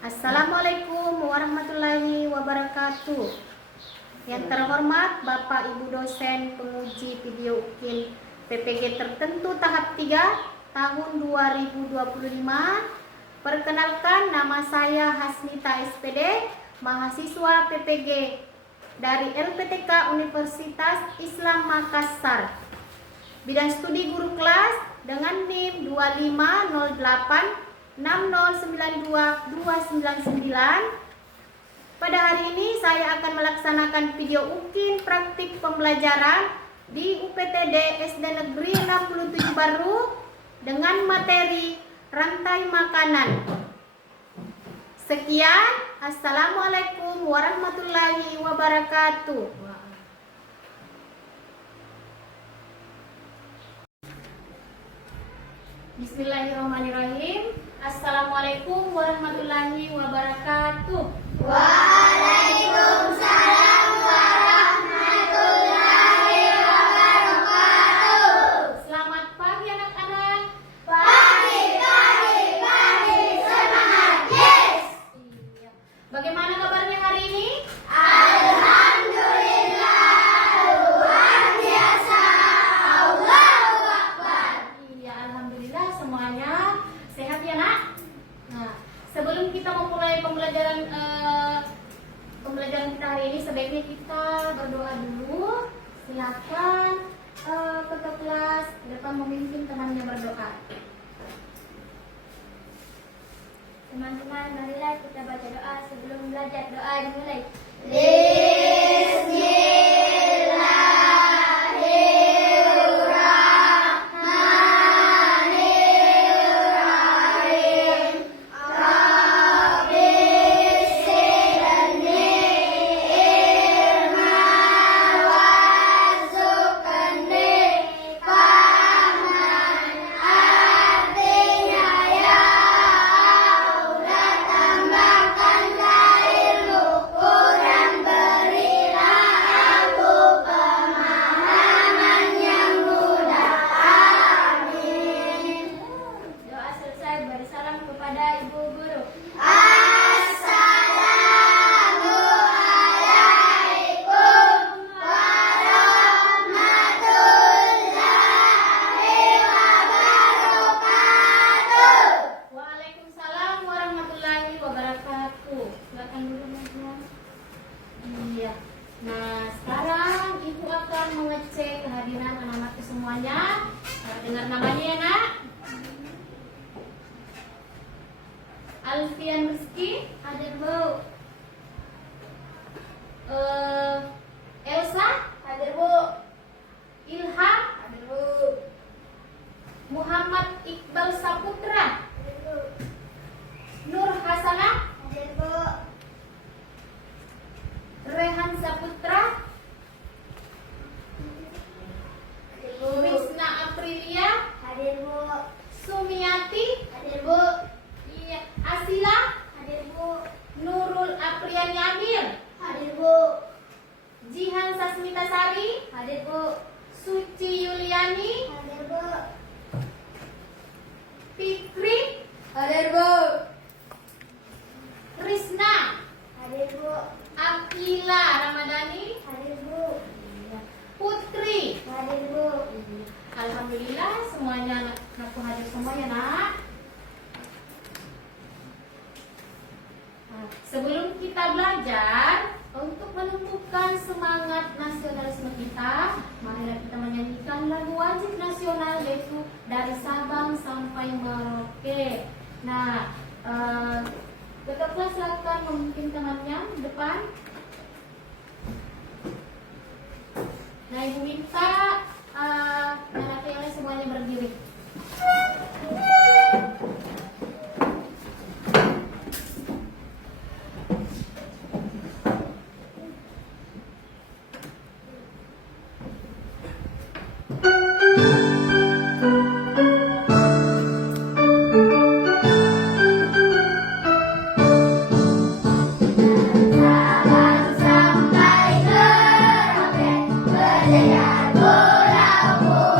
Assalamualaikum warahmatullahi wabarakatuh. Yang terhormat Bapak Ibu dosen penguji video ukil PPG tertentu tahap 3 tahun 2025. Perkenalkan, nama saya Hasnita SPD, mahasiswa PPG dari LPTK Universitas Islam Makassar. Bidang studi guru kelas dengan NIM 2508 6092299. Pada hari ini saya akan melaksanakan video ukil praktik pembelajaran di UPTD SD Negeri 67 Baru dengan materi rantai makanan. Sekian, assalamualaikum warahmatullahi wabarakatuh. Bismillahirrahmanirrahim. Assalamualaikum warahmatullahi wabarakatuh. Waalaikumsalam warahmatullahi wabarakatuh. Selamat pagi anak-anak. Pagi, semangat, yes. Iya. Bagaimana kabarnya hari ini? Alhamdulillah, luar biasa. Allahu Akbar. Iya, alhamdulillah semuanya sehat ya, Nak? Nah, sebelum kita memulai pembelajaran kita hari ini, sebaiknya kita berdoa dulu. Silakan ketua kelas ke depan memimpin temannya berdoa. Teman-teman, marilah kita baca doa sebelum belajar. Doa dimulai. Doa selesai, beri salam kepada Ibu Guru. Assalamualaikum warahmatullahi wabarakatuh. Waalaikumsalam warahmatullahi wabarakatuh. Silakan dulu, Nadia. Iya. Nah, sekarang Ibu akan mengecek kehadiran anak-anakku semuanya. Dengar namanya ya, Nak. Alfian Rizky, hadir Bu. Elsa, hadir Bu. Ilham, hadir Bu. Muhammad Iqbal Saputra, Hadir Bu. Nur Hasanah, Hadir Bu. Rehan Saputra, Hadir Bu. Rizna Aprilia, Hadir Bu. Sumiati, Hadir Bu. iya, Asila, Hadir Bu. Nurul Apriani Amir, Hadir Bu. Jihan Sasmita Sari, Hadir Bu. Suci Yuliani, Hadir Bu. Fikri, Hadir Bu. Krisna, Hadir Bu. Akila Ramadhani, Hadir Bu. Putri. Hadir Bu. Alhamdulillah semuanya anak-anakku hadir semua ya, Nak. Nah, sebelum kita belajar, untuk menumbuhkan semangat nasionalisme kita, marilah kita menyanyikan lagu wajib nasional, yaitu dari Sabang sampai Merauke. Nah, ketua kelas silakan memimpin temannya di depan. Nah, Ibu minta anak yang lain semuanya berdiri. Sampai Merauke, bersinar pulau-pulau.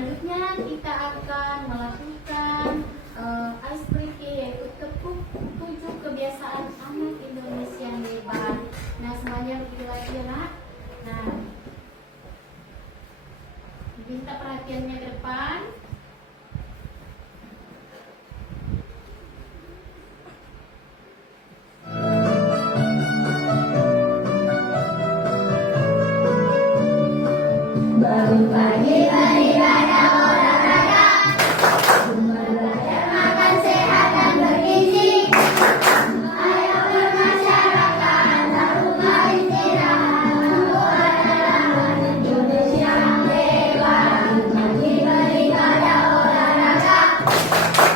Selanjutnya kita akan melakukan ice breaking, yaitu tepuk 7 kebiasaan anak Indonesia yang hebat. Nah, semuanya begitu lagi ya, Nak. Nah, minta perhatiannya ke depan. Bangun pagi beribadah olahraga, belajar makan sehat dan bergizi. Ayo bermasyarakat, tak lupa istirahat. Kamu adalah Indonesia yang hebat. Pagi beribadah olahraga,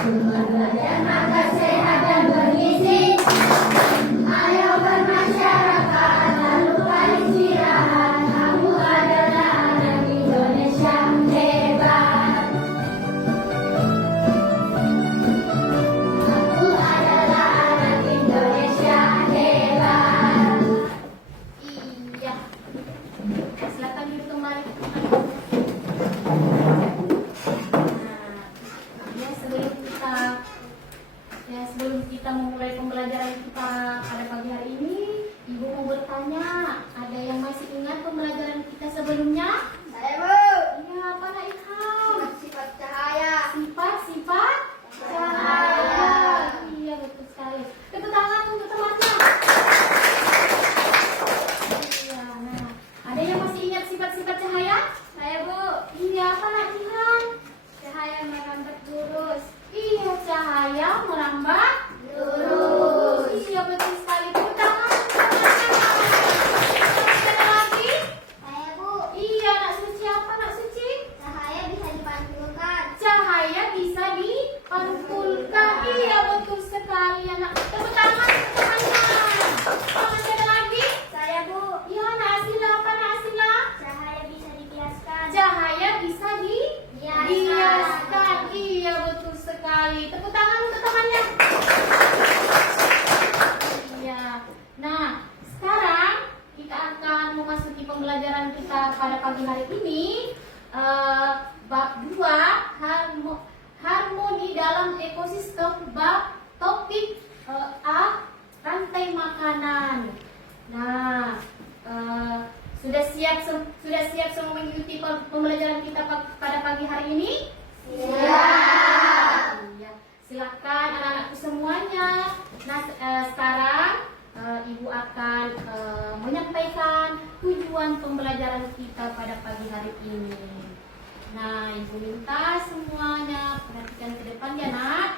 belajar makan sehat dan bergizi. Ayo bermasyarakat, tak lupa istirahat. Kamu adalah Indonesia yang hebat. Aku adalah anak Indonesia yang hebat. Iya. Silakan duduk kembali. Sebelum kita memulai pembelajaran kita pada pagi hari ini, Ibu mau bertanya, ada yang masih ingat pembelajaran kita sebelumnya? Saya Bu. Iya, apa Nak Ilham? Sifat cahaya. Sifat cahaya. Iya, betul sekali. Tepuk tangan untuk temannya. Iya, nah, ada yang masih ingat sifat-sifat cahaya? Saya Bu. Iya, apa Nak Ilham? Cahaya merambat lurus. Iya, cahaya merambat Lurus. Iya, betul sekali. Tepuk tangan. Masih ada lagi? Saya Bu. Iya, Nak Suci, apa Nak Suci? Cahaya bisa dipantulkan. Cahaya bisa dipantulkan. Iya, betul sekali, anak. Tepuk tangan untuk temannya. Oh, masih ada lagi? Saya Bu. Iya, Nak Asila, apa Nak Asila? Cahaya bisa dibiaskan. Cahaya bisa Biaskan. dibiaskan. Iya, betul sekali. Tepuk tangan untuk temannya. Iya. Nah, sekarang kita akan memasuki pembelajaran kita pada pagi hari ini. Bab 2, harmoni dalam ekosistem. Bab topik A, rantai makanan. Nah, sudah siap semua mengikuti pembelajaran kita pada pagi hari ini? Siap. Iya. Silakan anak-anakku semuanya. Nah, sekarang Ibu akan menyampaikan tujuan pembelajaran kita pada pagi hari ini. Nah, Ibu minta semuanya perhatikan ke depan ya, Nak.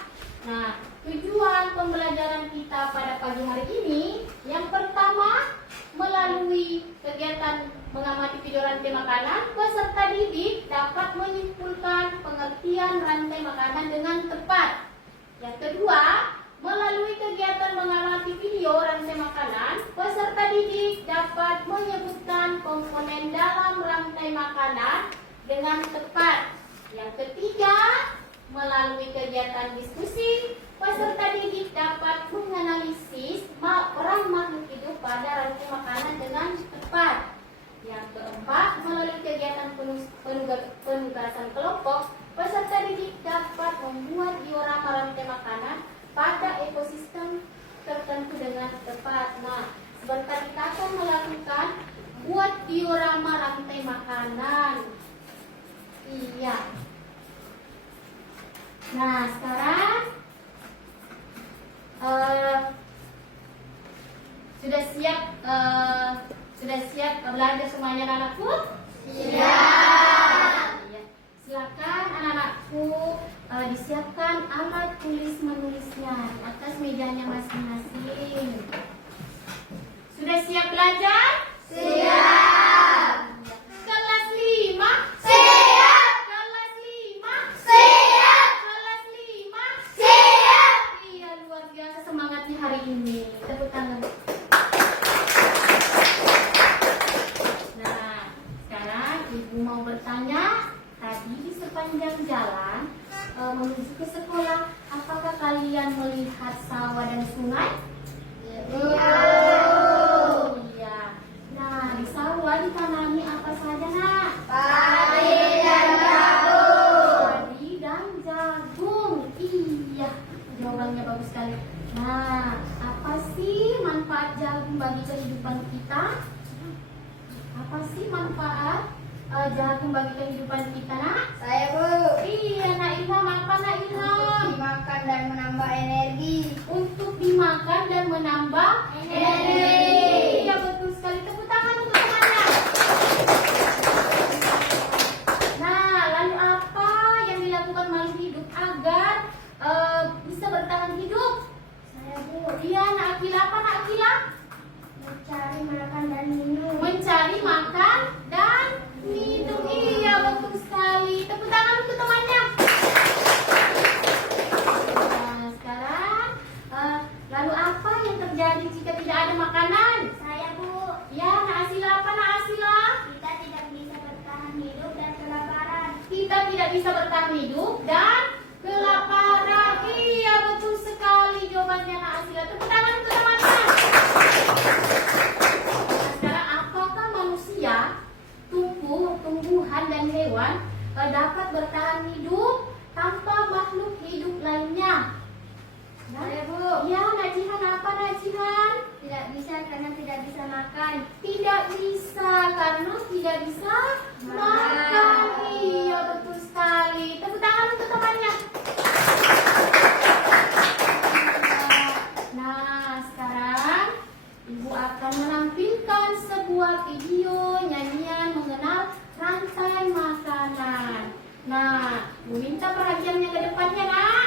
Nah, tujuan pembelajaran kita pada pagi hari ini, yang pertama, melalui kegiatan mengamati video rantai makanan, peserta didik dapat menyimpulkan pengertian rantai makanan dengan tepat. Yang kedua, melalui kegiatan mengamati video rantai makanan, peserta didik dapat menyebutkan komponen dalam rantai makanan dengan tepat. Yang ketiga, melalui kegiatan diskusi, peserta didik dapat menganalisis peran makhluk hidup pada rantai makanan dengan tepat. Yang keempat, melalui kegiatan penugasan kelompok, peserta didik dapat membuat diorama rantai makanan pada ekosistem tertentu dengan tepat. Nah, sebentar kita akan melakukan buat diorama rantai makanan. Iya. Nah, sekarang sudah siap belajar semuanya anak-anakku? Siap. Iya. Silakan anak-anakku disiapkan alat tulis menulisnya di atas mejanya masing-masing. Sudah siap belajar? Siap. Kelas 5? Siap. Kelas 5? Siap. Kelas 5? Siap. Iya, luar biasa semangatnya hari ini. Tepuk tangan. Nah, sekarang Ibu mau bertanya, tadi di sepanjang jalan menuju ke sekolah, apakah kalian melihat sawah dan sungai? Iya. Nah, di sawah ditanami apa saja, Nak? Padi dan jagung. sekali. Nah, apa sih manfaat jagung bagi kehidupan kita? Apa sih manfaat jagung bagi kehidupan kita, nak? Saya Bu, Iya, nak Ilham. Apa, nak Ilham? dimakan dan menambah energi. Untuk dimakan dan menambah Energi. Iya, betul sekali. Tepuk tangan untuk temannya. Nah, lalu apa yang dilakukan makhluk hidup agar bisa bertahan hidup? Saya Bu, Iya, nak Akila. Apa, nak Akila? mencari makan dan minum. Mencari makan dan minum. Iya, betul sekali. Tepuk tangan untuk temannya. Nah, sekarang lalu apa yang terjadi jika tidak ada makanan? Saya Bu, Ya, nak Asila. Apa, nak Asila? kita tidak bisa bertahan hidup dan kelaparan. Kita tidak bisa bertahan hidup dan kelaparan. Iya, betul sekali jawabannya, nak Asila. Tepuk tangan untuk temannya. Nah, sekarang apakah manusia, tumbuhan dan hewan dapat bertahan hidup tanpa makhluk hidup lainnya? Saya Bu, Ya, nak Jihan. Apa, nak Jihan? tidak bisa karena tidak bisa makan. Tidak bisa karena tidak bisa makan. Iya, betul sekali. Tepuk tangan untuk temannya. Nah, sekarang Ibu akan menampilkan sebuah video nyanyian mengenal rantai makanan. Nah, Ibu minta perhatiannya ke depannya, nak.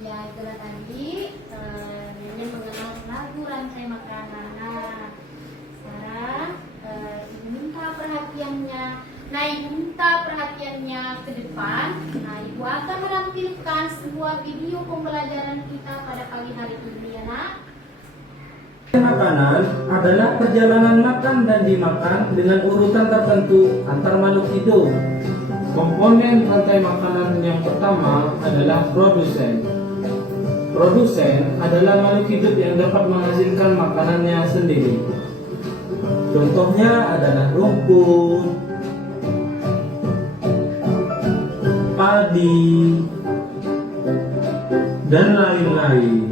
Iya, itulah tadi nyanyian mengenal lagu rantai makanan. Nah, sekarang Ibu minta perhatiannya. Nah, Ibu minta perhatiannya ke depan. Nah, Ibu akan menampilkan sebuah video pembelajaran kita pada pagi hari ini, ya, nak. Makanan adalah perjalanan makan dan dimakan dengan urutan tertentu antar makhluk hidup. Komponen rantai makanan yang pertama adalah produsen. Produsen adalah makhluk hidup yang dapat menghasilkan makanannya sendiri. Contohnya adalah rumput, padi, dan lain-lain.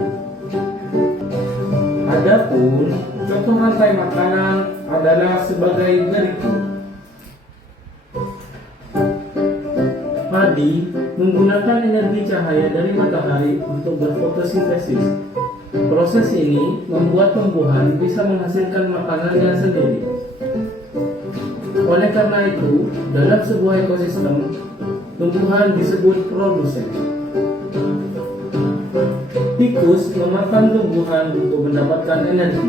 Adapun contoh rantai makanan adalah sebagai berikut. Padi menggunakan energi cahaya dari matahari untuk berfotosintesis. Proses ini membuat tumbuhan bisa menghasilkan makanannya sendiri. Oleh karena itu, dalam sebuah ekosistem, tumbuhan disebut produsen. Tikus memakan tumbuhan untuk mendapatkan energi.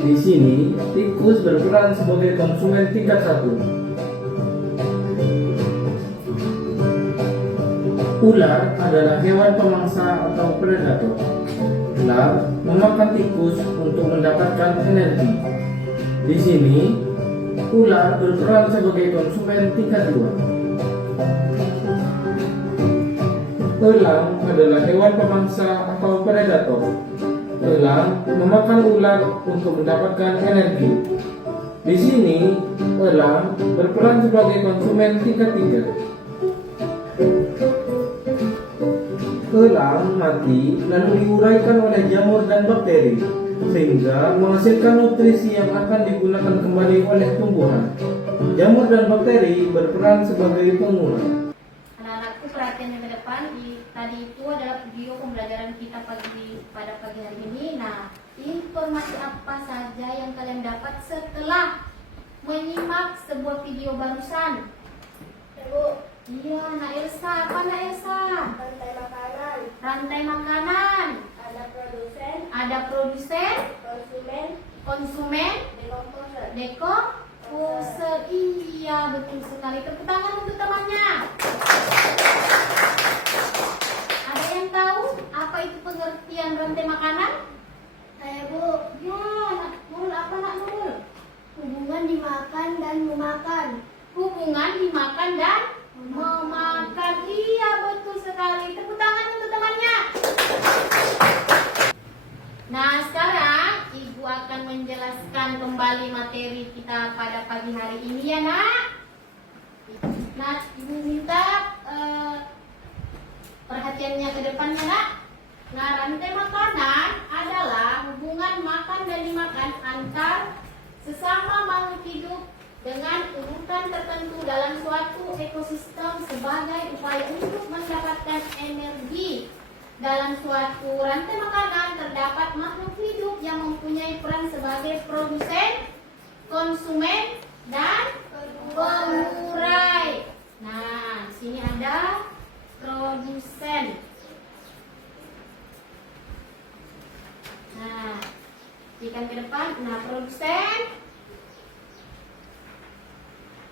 Di sini, tikus berperan sebagai konsumen tingkat 1. Ular adalah hewan pemangsa atau predator. Ular memakan tikus untuk mendapatkan energi. Di sini, ular berperan sebagai konsumen tingkat 2. Elang adalah hewan pemangsa atau predator. Elang memakan ular untuk mendapatkan energi. Di sini, elang berperan sebagai konsumen tingkat 3. Elang mati lalu diuraikan oleh jamur dan bakteri sehingga menghasilkan nutrisi yang akan digunakan kembali oleh tumbuhan. Jamur dan bakteri berperan sebagai pengurang. Anak-anakku, perhatiannya ke depan. Tadi itu adalah video pembelajaran kita pada pagi hari ini. Nah, informasi apa saja yang kalian dapat setelah menyimak sebuah video barusan? Bu, Iya, Nak Elsa. Apa, Nak Elsa? rantai makanan. Rantai makanan. Ada produsen, Ada produsen, konsumen, dekomposer. dekomposer. Iya, betul sekali. Tepuk tangan untuk temannya. Ada yang tahu apa itu pengertian rantai makanan? kita pada pagi hari ini ya nak. Nah, ibu minta perhatiannya ke depannya nak. Nah, rantai makanan adalah hubungan makan dan dimakan antar sesama makhluk hidup dengan urutan tertentu dalam suatu ekosistem sebagai upaya untuk mendapatkan energi. Dalam suatu rantai makanan terdapat makhluk hidup yang mempunyai peran sebagai produsen, konsumen, dan pengurai. Nah, di sini ada produsen. Nah, ikan ke depan. Nah, produsen.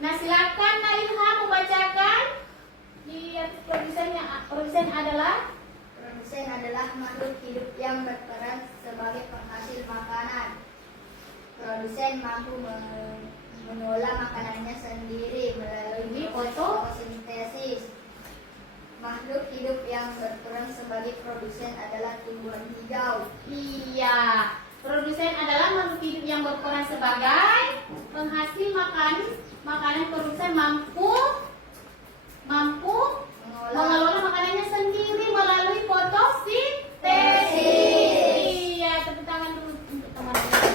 Nah, silakan Nak Ilham membacakan. Di produsen adalah makhluk hidup yang berperan sebagai penghasil makanan. Produsen mampu mengolah makanannya sendiri melalui fotosintesis. Makhluk hidup yang berperan sebagai produsen adalah tumbuhan hijau. Iya, produsen adalah makhluk hidup yang berperan sebagai penghasil makanan. Produsen mampu mengelola makanannya sendiri melalui fotosintesis. Iya, tepuk tangan dulu untuk teman-teman.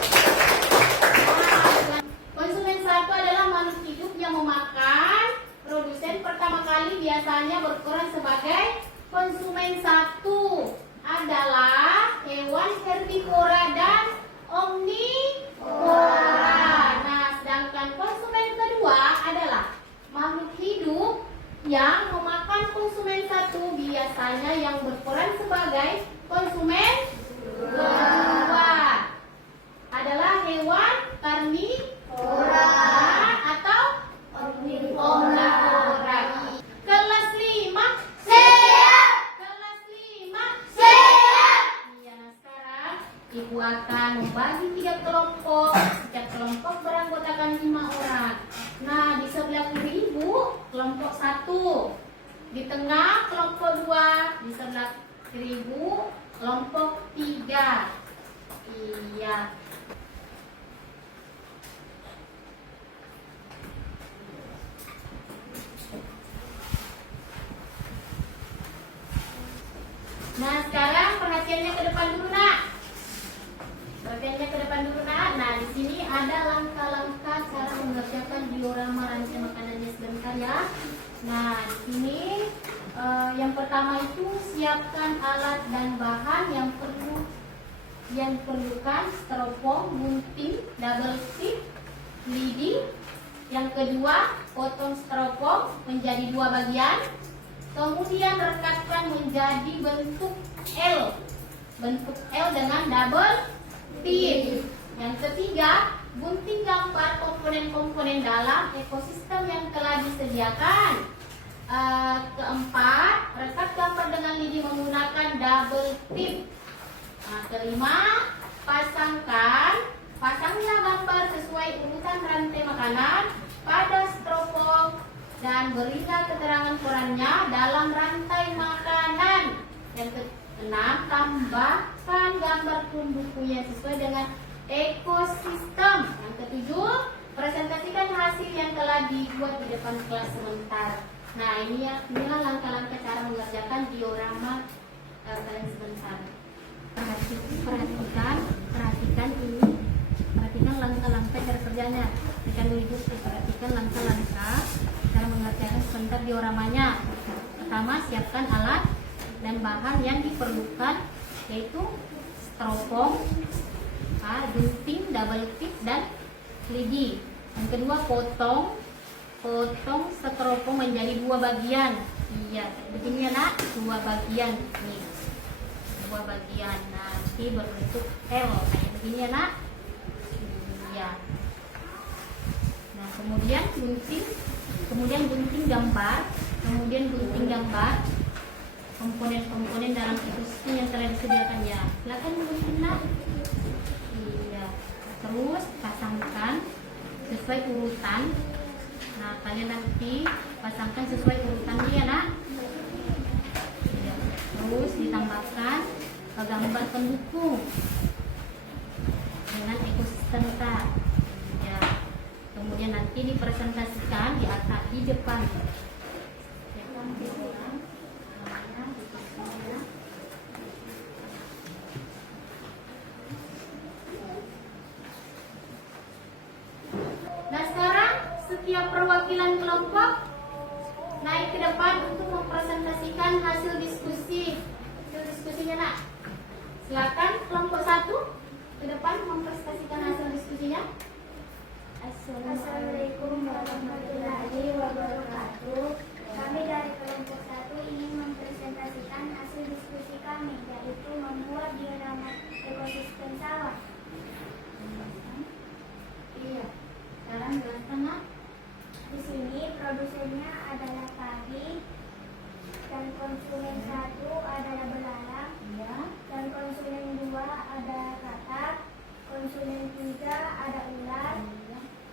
Nah, konsumen satu adalah makhluk hidup yang memakan. Produsen pertama kali biasanya berperan sebagai konsumen satu adalah hewan herbivora dan omnivora. Nah, sedangkan konsumen kedua adalah makhluk hidup yang memakan konsumen satu biasanya yang berperan sebagai konsumen kedua adalah hewan karnivora atau omnivora. Kelas 5 siap. Kelas 5 siap. Iya, nah sekarang ibu akan membagi 3 kelompok. Setiap kelompok beranggotakan 5 orang. Nah, di sebelah kiri ibu kelompok 1, di tengah kelompok 2, di sebelah kiri ibu kelompok 3. Iya. Nah, sekarang perhatiannya ke depan dulu nak. Perhatiannya ke depan dulu nak. Nah, di sini ada langkah-langkah cara mengerjakan diorama rantai makanannya sebentar ya. Nah, di sini yang pertama itu siapkan alat dan bahan yang perlukan styrofoam, gunting, double tip, lidi. Yang kedua, potong styrofoam menjadi 2 bagian. Kemudian rekatkan menjadi bentuk L dengan double tip. Yang ketiga, gunting gambar komponen-komponen dalam ekosistem yang telah disediakan. Keempat, rekat gambar dengan lidi menggunakan double tip. Nah, kelima, pasangnya gambar sesuai urutan rantai makanan pada styrofoam dan berikan keterangan perannya dalam rantai makanan. Yang keenam, tambahkan gambar bukunya sesuai dengan ekosistem. Yang ketujuh, presentasikan hasil yang telah dibuat di depan kelas sebentar. Nah, inilah langkah-langkah cara mengerjakan diorama kalian sebentar. Perhatikan ini. Perhatikan langkah-langkah cara kerjanya. Perhatikan langkah-langkah cara mengerjakan sebentar dioramanya. Pertama, siapkan alat dan bahan yang diperlukan, yaitu styrofoam, gunting, double tip, dan lidi. Yang kedua, potong styrofoam menjadi 2 bagian. Iya, begini ya nak, 2 bagian nih. 2 bagian nanti berbentuk L kayak begini ya nak. Iya. Nah, kemudian gunting gambar, komponen-komponen dalam ekosistem yang telah disediakan ya. Silakan gunting nak. Iya. Terus pasangkan sesuai urutan. Nah, kalian nanti pasangkan sesuai urutan dia nak. Iya. Terus ditambahkan gambar pendukung dengan ekosistem kita. Ya. kemudian nanti dipresentasikan di atas di depan. Nah sekarang setiap perwakilan kelompok naik ke depan untuk mempresentasikan hasil diskusi. Hasil diskusinya nak. Silakan kelompok 1 ke depan mempresentasikan hasil diskusinya. Assalamualaikum warahmatullahi wabarakatuh. Kami dari kelompok 1 ingin mempresentasikan hasil diskusi kami, yaitu membuat diorama ekosistem sawah. Iya. Sekarang jelaskan nak. Di sini produsennya adalah padi, dan konsumen 1 adalah belalang, Iya. dan konsumen 2 adalah katak, konsumen 3 ada ular,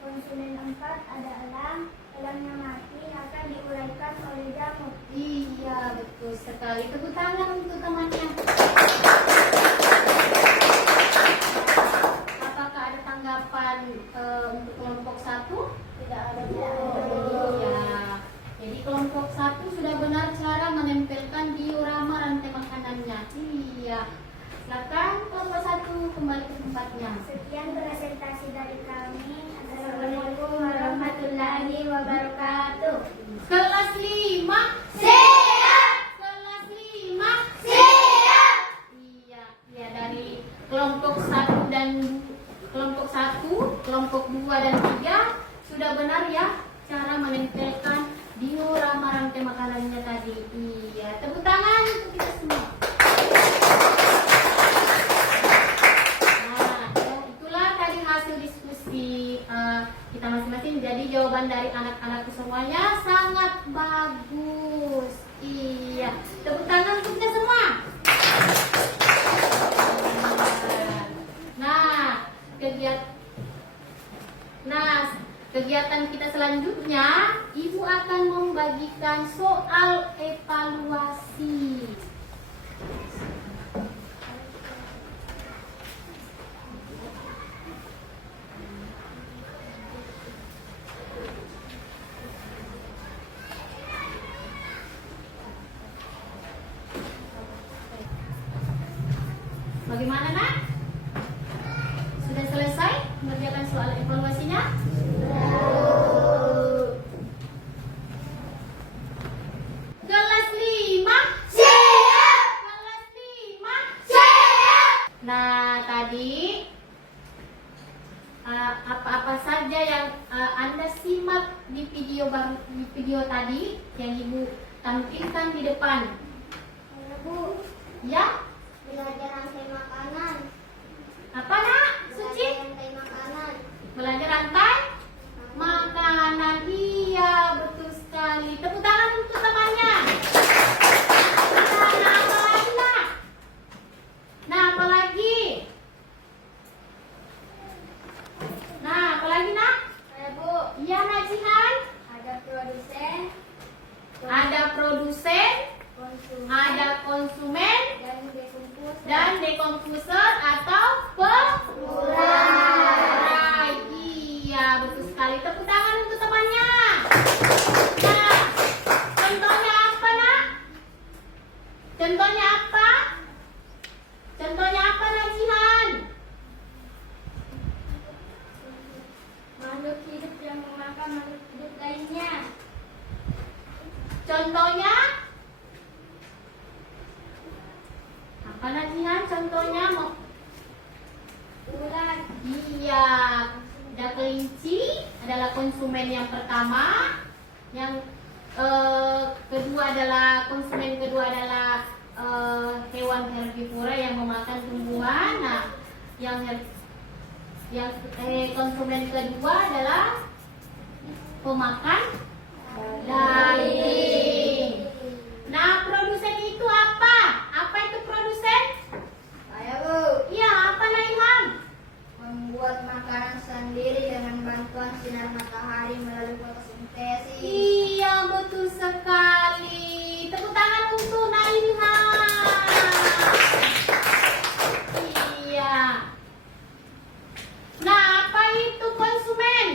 konsumen 4 ada elang. Elangnya mati akan diuraikan oleh jamur. Iya, betul sekali. Tepuk tangan untuk temannya. Apakah ada tanggapan untuk kelompok 1? Tidak ada. Iya. Jadi kelompok 1 sudah benar cara menempelkan diorama rantai makanannya. Iya. Silakan kelompok 1 kembali ke tempatnya. Sekian presentasi dari kami. Assalamualaikum warahmatullahi wabarakatuh. Kelas 5. Siap. Kelas 5. Siap. Iya, iya dari kelompok 1 dan kelompok 1, kelompok 2 dan 3 sudah benar ya cara menempelkan diorama rantai makanannya tadi. Iya, tepuk tangan untuk kita semua. Nah, ya, itulah tadi hasil diskusi kita masing-masing. Jadi jawaban dari anak-anakku semuanya sangat bagus. Iya, tepuk tangan untuk kita semua. Kegiatan kita selanjutnya, Ibu akan membagikan soal evaluasi. Bagaimana nak? Sudah selesai mengerjakan soal evaluasinya? Kelas 5 Siap. Kelas 5 Siap. Nah tadi apa-apa saja yang Anda simak di video tadi yang Ibu tampilkan di depan? Bu, Ya, belajar rantai makanan. apa nak? Suci? Rantai makanan. Belajar rantai makanan. Iya, betul sekali. Tepuk tangan untuk temannya. Nah, apa lagi nak? Nah, apa lagi? Nah, apa lagi nak? Bu, Iya, Nak Jihan. ada produsen, Ada produsen, konsumen, ada konsumen, dan dekomposer. dan dekomposer atau pengurai. Iya, betul sekali. Tepuk tangan untuk temannya. Nah, contohnya apa nak? Contohnya apa? Contohnya apa Nak Jihan? Makhluk hidup yang memakan makhluk hidup lainnya. Contohnya apa Nak Jihan? Contohnya Ular, iya, ada kelinci adalah konsumen yang pertama, yang kedua adalah konsumen kedua adalah hewan herbivora yang memakan tumbuhan. Nah, yang konsumen kedua adalah pemakan daging. Nah, produsen itu apa? Apa itu produsen? saya Bu, Iya, apa Nak Ilham? membuat makanan sendiri dengan bantuan sinar matahari melalui fotosintesis. Iya, betul sekali. Tepuk tangan untuk Nak Ilham. Iya. Nah, apa itu konsumen?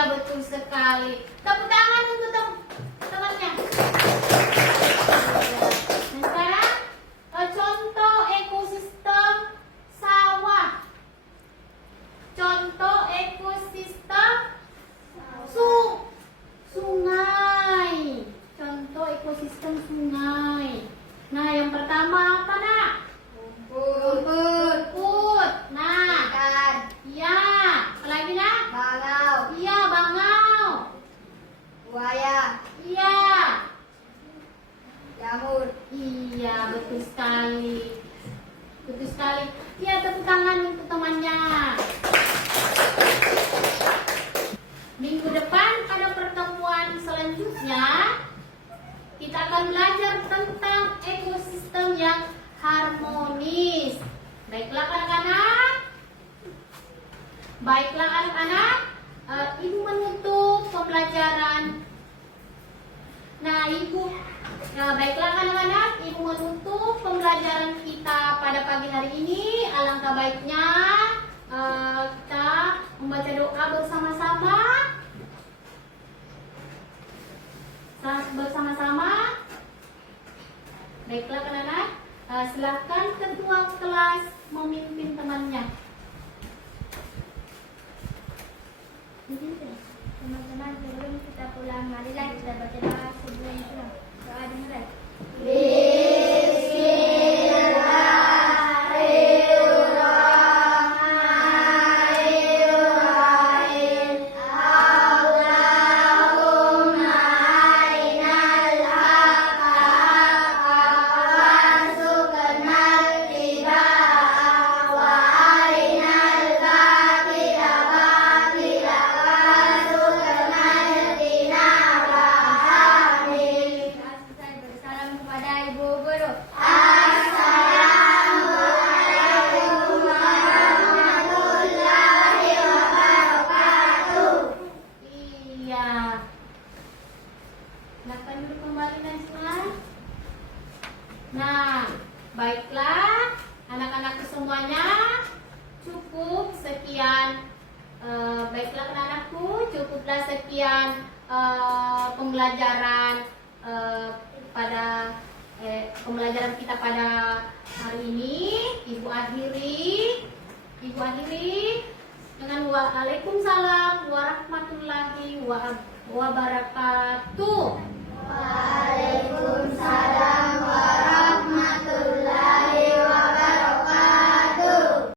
Iya, betul sekali. Tepuk tangan untuk temannya. Nah, sekarang contoh ekosistem sawah. Contoh ekosistem sungai. Contoh ekosistem sungai. Nah, yang pertama apa, Nak? Rumput. Nah, Ikan. iya. Apalagi, Nak? Bangau. Iya, bangau. Buaya. Iya. Jamur. Iya, betul sekali. Betul sekali. Iya, tepuk tangan untuk temannya. Minggu depan pada pertemuan selanjutnya kita akan belajar tentang ekosistem yang harmonis. Baiklah anak-anak. Baiklah anak-anak. Ibu menutup pembelajaran. Baiklah anak-anak, Ibu menutup pembelajaran kita pada pagi hari ini. Alangkah baiknya kita membaca doa bersama-sama. Baiklah anak-anak, silakan ketua kelas memimpin temannya. Teman-teman, sebelum kita pulang, marilah kita baca doa sebelum pulang. Doa dimulai. Bersalam kepada Ibu Guru. Iya. Silakan duduk kembali Najwa. Nah, baiklah anak-anak semuanya, cukup sekian. Baiklah anak-anakku, cukuplah sekian pembelajaran pembelajaran kita pada hari ini. Ibu akhiri dengan Waalaikumsalam warahmatullahi wabarakatuh.